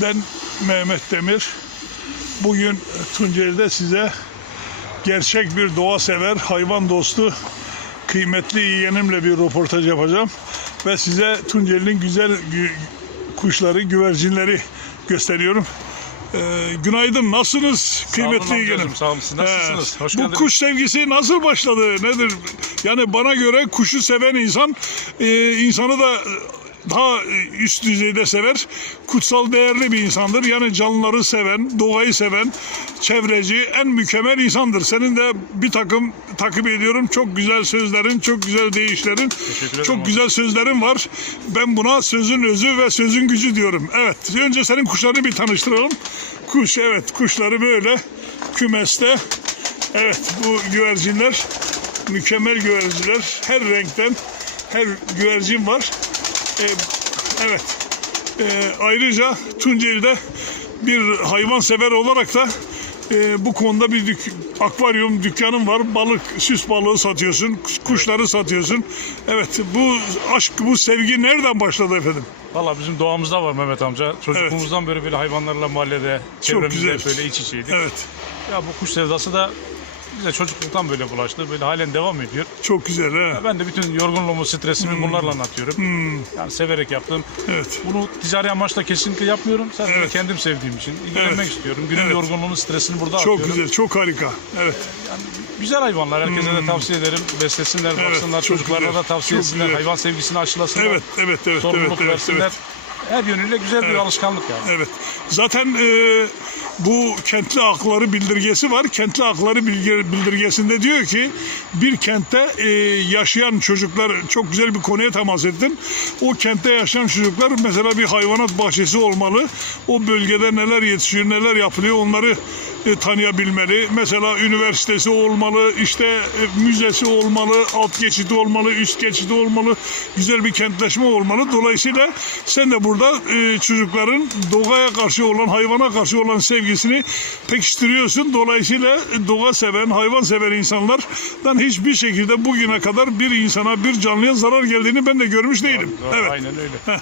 Ben Mehmet Demir. Bugün Tunceli'de size gerçek bir doğa sever, hayvan dostu, kıymetli yeğenimle bir röportaj yapacağım. Ve size Tunceli'nin güzel gü- kuşları, güvercinleri gösteriyorum. Ee, günaydın, nasılsınız kıymetli yeğenim? sağ olun. Nasılsınız? He, Hoş Bu geldiniz. kuş sevgisi nasıl başladı, nedir? Yani bana göre kuşu seven insan, e, insanı da daha üst düzeyde sever. Kutsal değerli bir insandır. Yani canlıları seven, doğayı seven, çevreci, en mükemmel insandır. Senin de bir takım takip ediyorum. Çok güzel sözlerin, çok güzel deyişlerin, çok abi. güzel sözlerin var. Ben buna sözün özü ve sözün gücü diyorum. Evet, önce senin kuşlarını bir tanıştıralım. Kuş, evet, kuşları böyle kümeste. Evet, bu güvercinler mükemmel güvercinler. Her renkten her güvercin var. Ee, evet. Ee, ayrıca Tunceli'de bir hayvansever olarak da e, bu konuda bir dük- akvaryum dükkanın var. Balık, süs balığı satıyorsun, kuşları satıyorsun. Evet, bu aşk, bu sevgi nereden başladı efendim? Valla bizim doğamızda var Mehmet amca. Çocukluğumuzdan beri böyle hayvanlarla mahallede, çevremizde güzel. böyle iç içeydik. Evet, Ya bu kuş sevdası da bize çocukluktan böyle bulaştı. Böyle halen devam ediyor. çok güzel ha. Ben de bütün yorgunluğumu, stresimi Hmm. bunlarla atıyorum. Yani severek yaptım. Evet. Bunu ticari amaçla kesinlikle yapmıyorum. Sadece Evet. kendim sevdiğim için. ilgilenmek Evet. istiyorum. Günün Evet. yorgunluğunu, stresini burada Çok atıyorum. güzel, çok harika. Evet. Güzel hayvanlar. Herkese de tavsiye ederim. Beslesinler, Hmm. Evet, baksınlar. çok Çocuklarına güzel, da tavsiye çok etsinler. güzel. Hayvan sevgisini aşılasınlar. Evet, evet, evet, evet, sorumluluk evet, versinler. evet. Her yönüyle güzel bir Evet. alışkanlık yani. Evet. Zaten e, bu kentli hakları bildirgesi var. Kentli hakları bildirgesinde diyor ki bir kentte e, yaşayan çocuklar çok güzel bir konuya temas ettin. O kentte yaşayan çocuklar mesela bir hayvanat bahçesi olmalı. O bölgede neler yetişiyor, neler yapılıyor onları e, tanıyabilmeli. Mesela üniversitesi olmalı, işte e, müzesi olmalı, alt geçidi olmalı, üst geçidi olmalı. Güzel bir kentleşme olmalı. Dolayısıyla sen de burada e, çocukların doğaya karşı olan, hayvana karşı olan sevgisini pekiştiriyorsun. Dolayısıyla doğa seven, hayvan seven insanlardan hiçbir şekilde bugüne kadar bir insana, bir canlıya zarar geldiğini ben de görmüş değilim. Doğru, Evet. Aynen öyle.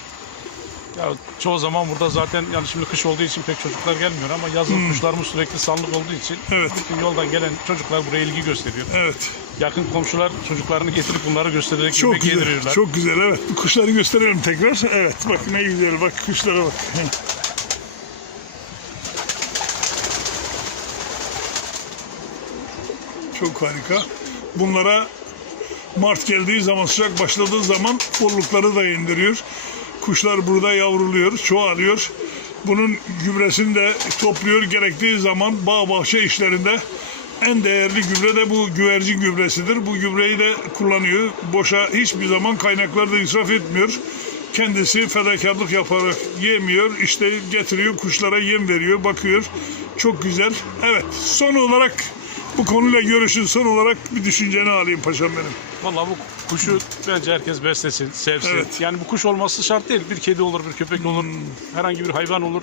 Ya çoğu zaman burada zaten yani şimdi kış olduğu için pek çocuklar gelmiyor ama yazın kuşlarımız sürekli sallık olduğu için Hmm. Evet. bütün yoldan gelen çocuklar buraya ilgi gösteriyor. Evet. Yakın komşular çocuklarını getirip bunları göstererek Çok yemek güzel. yediriyorlar. Çok güzel. Evet. Kuşları gösterelim tekrar. Evet. Bak ne güzel. Bak kuşlara bak. Çok harika. Bunlara Mart geldiği zaman, sıcak başladığı zaman follukları da indiriyor. Kuşlar burada yavruluyor, çoğalıyor. Bunun gübresini de topluyor. Gerektiği zaman bağ bahçe işlerinde en değerli gübre de bu güvercin gübresidir. Bu gübreyi de kullanıyor. Boşa hiçbir zaman kaynakları da israf etmiyor. Kendisi fedakarlık yaparak yemiyor. İşte getiriyor kuşlara yem veriyor, bakıyor. Çok güzel. Evet, son olarak bu konuyla görüşün son olarak bir düşünceni alayım paşam benim. Vallahi bu kuşu bence herkes beslesin, sevsin. Evet. Yani bu kuş olması şart değil. Bir kedi olur, bir köpek olur, Hmm. herhangi bir hayvan olur.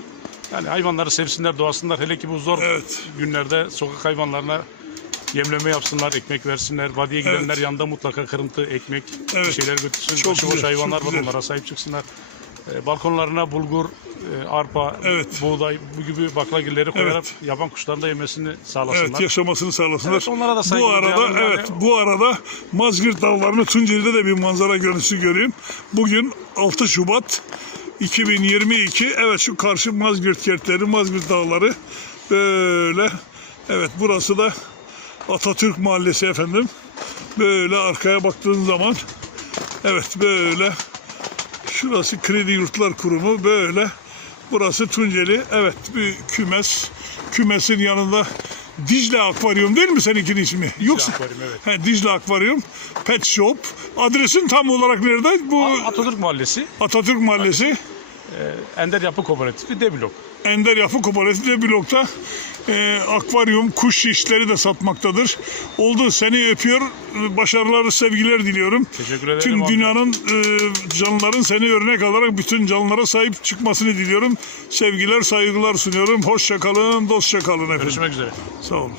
Yani hayvanları sevsinler, doğasınlar. Hele ki bu zor Evet. günlerde sokak hayvanlarına yemleme yapsınlar, ekmek versinler. Vadiye gidenler Evet. yanında mutlaka kırıntı, ekmek, Evet. bir şeyler götürsün. Çok Başıboş güzel, hayvanlar çok var, güzel. onlara sahip çıksınlar. E, balkonlarına bulgur, e, arpa, Evet. buğday bu gibi baklagilleri koyarak yaban kuşlarının da yemesini sağlasınlar. Evet yaşamasını sağlasınlar. Evet, onlara da saygı bu arada duyalım yani. evet bu arada Mazgirt Dağları'nı Tunceli'de de bir manzara görüntüsü göreyim. Bugün 6 Şubat 2022. Evet şu karşı Mazgirt Kertleri, Mazgirt Dağları böyle. Evet burası da Atatürk Mahallesi efendim. Böyle arkaya baktığın zaman evet böyle Şurası Kredi Yurtlar Kurumu böyle. Burası Tunceli. Evet bir kümes. Kümesin yanında Dicle Akvaryum değil mi seninkinin ismi? Yoksa Akvaryum, evet. He, Dicle Akvaryum, Pet Shop. Adresin tam olarak nerede? Bu Atatürk Mahallesi, Atatürk Mahallesi. Ender Yapı Kooperatifi D blok. Ender Yapı Kooperatifi bir blokta e, akvaryum, kuş şişleri de satmaktadır. Oldu seni öpüyor. Başarılar, sevgiler diliyorum. Teşekkür ederim Tüm abi. dünyanın e, canlıların seni örnek alarak bütün canlılara sahip çıkmasını diliyorum. Sevgiler, saygılar sunuyorum. Hoşça kalın, dostça kalın efendim. Görüşmek üzere. Sağ olun.